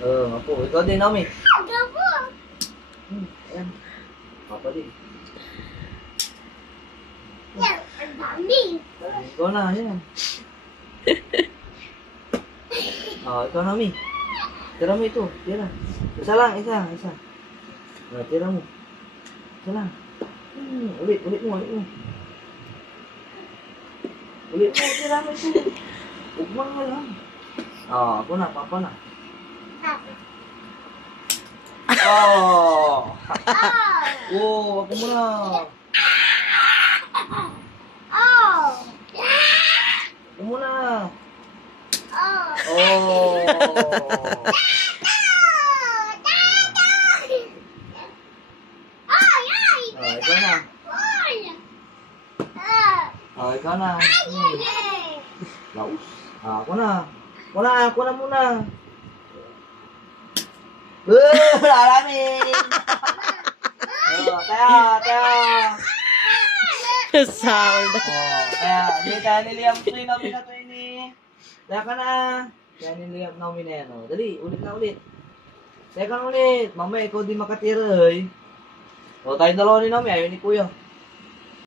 Apo. Ikaw din, Naomi. Ikaw po. Ayan. Papa din. Yan, ang dami. Ikaw na, ayan. Ikaw, Naomi. Tira mo ito. Tira. Isa lang, isa. Tira mo. Isa lang. Ulit mo. Tira mo ito. Ugman mo lang. Ako na, papa na. Ako muna. Ako muna. Ikaw na. Ikaw na. Laos. Ako na. Ako na muna. Alamin! Kaya. Sound. Kaya niliyam ko yung namin na ito ini. Kaya ka na. Kaya niliyam namin na yan. Dali, ulit. Kaya ka na ulit. Mamaya ikaw di makatira eh. Tayong dalawa ni namin. Ayaw ni kuya.